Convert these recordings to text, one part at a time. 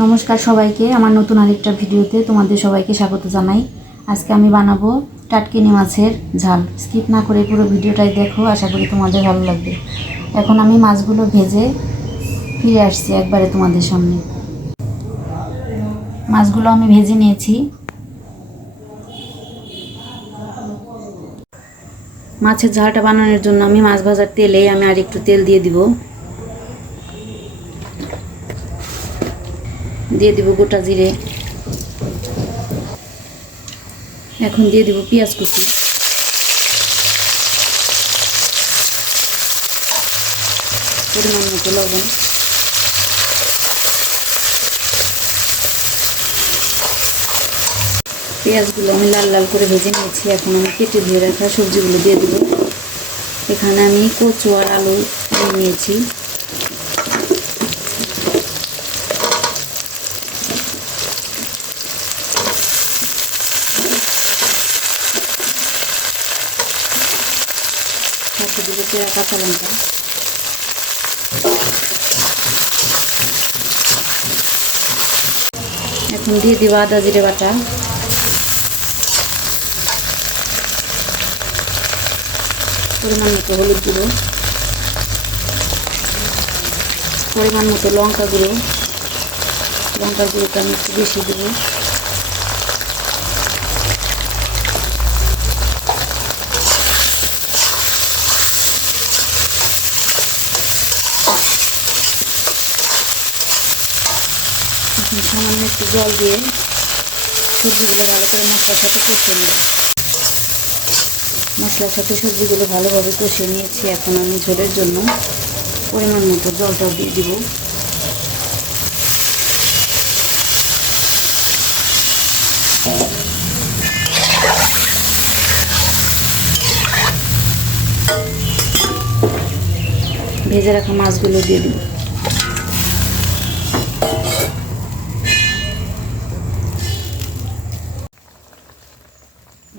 নমস্কার সবাইকে, আমার নতুন আরেকটা ভিডিওতে তোমাদের সবাইকে স্বাগত জানাই। আজকে আমি বানাবো টাটকিনি মাছের ঝাল। স্কিপ না করে পুরো ভিডিওটাই দেখো, আশা করি তোমাদের ভালো লাগবে। এখন আমি মাছগুলো ভেজে ফিরে আসছি একবারে তোমাদের সামনে। মাছগুলো আমি ভেজে নিয়েছি। মাছের ঝালটা বানানোর জন্য আমি মাছ ভাজার তেলে আমি আর একটু তেল দিয়ে দিব। দিয়ে দিব গোটা জিরে। এখন দিয়ে দিব পেঁয়াজ কুচি। পরিমাণ মতো লবণ। পেঁয়াজগুলো আমি লাল লাল করে ভেজে নিয়েছি। এখন আমি কেটে ধুয়ে রাখা সবজিগুলো দিয়ে দেবো। এখানে আমি কচু আর আলু নিয়ে নিয়েছি। সাথে দেবো কাঁচা লঙ্কা। এখন দিয়ে দিব আদা, জিরে, বাটা। পরিমাণ মতো হলুদ গুঁড়ো। পরিমাণ মতো লঙ্কা গুঁড়ো। লঙ্কা গুঁড়োটা আমি একটু বেশি দেবো। সামান্য একটু জল দিয়ে সবজিগুলো ভালো করে মশলার সাথে কষিয়ে নেব মশলার সাথে সবজিগুলো ভালোভাবে কষিয়ে নিয়েছি। এখন আমি ঝোলের জন্য পরিমাণ মতো জলটাও দিয়ে দিব। ভেজে রাখা মাছগুলো দিয়ে দিব।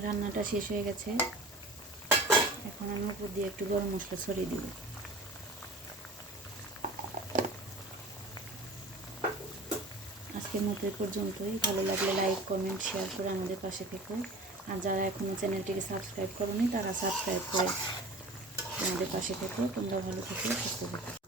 রান্নাটা শেষ হয়ে গেছে। এখন আমি উপর দিয়ে একটু গরম মশলা ছড়িয়ে দিব। আজকের মতো পর্যন্তই। ভালো লাগলে লাইক, কমেন্ট, শেয়ার করে আমাদের পাশে থেকো। আর যারা এখনও চ্যানেলটিকে সাবস্ক্রাইব করোনি, তারা সাবস্ক্রাইব করে আমাদের পাশে থেকো। তোমরা ভালো থেকো, সুস্থ থেকো।